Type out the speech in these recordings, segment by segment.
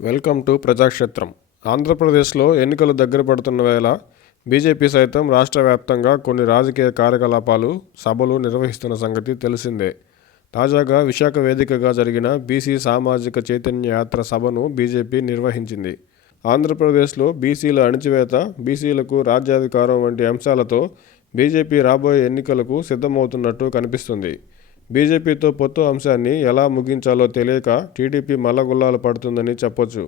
Welcome to ప్రజాక్షేత్రం. ఆంధ్రప్రదేశ్లో ఎన్నికలు దగ్గర పడుతున్న వేళ బీజేపీ సైతం రాష్ట్ర వ్యాప్తంగా కొన్ని రాజకీయ కార్యకలాపాలు, సభలు నిర్వహిస్తున్న సంగతి తెలిసిందే. తాజాగా విశాఖ వేదికగా జరిగిన బీసీ సామాజిక చైతన్య యాత్ర సభను బీజేపీ నిర్వహించింది. ఆంధ్రప్రదేశ్లో బీసీల అణిచివేత, బీసీలకు రాజ్యాధికారం వంటి అంశాలతో బీజేపీ రాబోయే ఎన్నికలకు సిద్ధమవుతున్నట్టు కనిపిస్తుంది. బీజేపీతో పొత్తు అంశాన్ని ఎలా ముగించాలో తెలియక టీడీపీ మల్లగుల్లాలు పడుతుందని చెప్పొచ్చు.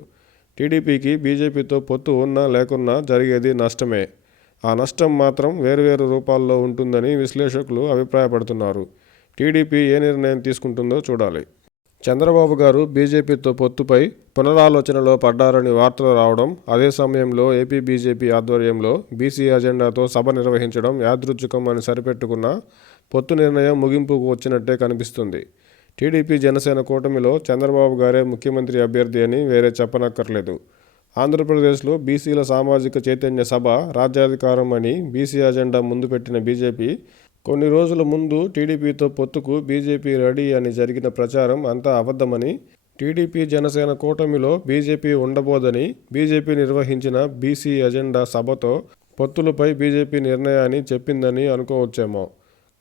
టీడీపీకి బీజేపీతో పొత్తు ఉన్నా లేకున్నా జరిగేది నష్టమే. ఆ నష్టం మాత్రం వేర్వేరు రూపాల్లో ఉంటుందని విశ్లేషకులు అభిప్రాయపడుతున్నారు. టీడీపీ ఏ నిర్ణయం తీసుకుంటుందో చూడాలి. చంద్రబాబు గారు బీజేపీతో పొత్తుపై పునరాలోచనలో పడ్డారని వార్తలు రావడం, అదే సమయంలో ఏపీ బీజేపీ ఆధ్వర్యంలో బీసీ అజెండాతో సభ నిర్వహించడం యాదృచ్ఛికం అని సరిపెట్టుకున్న పొత్తు నిర్ణయం ముగింపుకు వచ్చినట్టే కనిపిస్తుంది. టీడీపీ జనసేన కూటమిలో చంద్రబాబు గారే ముఖ్యమంత్రి అభ్యర్థి అని వేరే చెప్పనక్కర్లేదు. ఆంధ్రప్రదేశ్లో బీసీల సామాజిక చైతన్య సభ రాజ్యాధికారం అని బీసీ అజెండా ముందు పెట్టిన బీజేపీ కొన్ని రోజుల ముందు టీడీపీతో పొత్తుకు బీజేపీ రెడీ అని జరిగిన ప్రచారం అంతా అబద్ధమని, టీడీపీ జనసేన కూటమిలో బీజేపీ ఉండబోదని బీజేపీ నిర్వహించిన బీసీ అజెండా సభతో పొత్తులపై బీజేపీ నిర్ణయాన్ని చెప్పిందని అనుకోవచ్చేమో.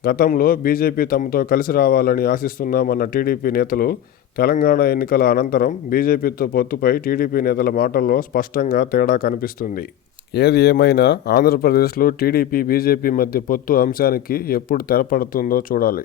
గతంలో బీజేపీ తమతో కలిసి రావాలని ఆశిస్తున్నామన్న టీడీపీ నేతలు తెలంగాణ ఎన్నికల అనంతరం బీజేపీతో పొత్తుపై టీడీపీ నేతల మాటల్లో స్పష్టంగా తేడా కనిపిస్తుంది. ఏది ఏమైనా ఆంధ్రప్రదేశ్లో టీడీపీ బీజేపీ మధ్య పొత్తు అంశానికి ఎప్పుడు తెరపడుతుందో చూడాలి.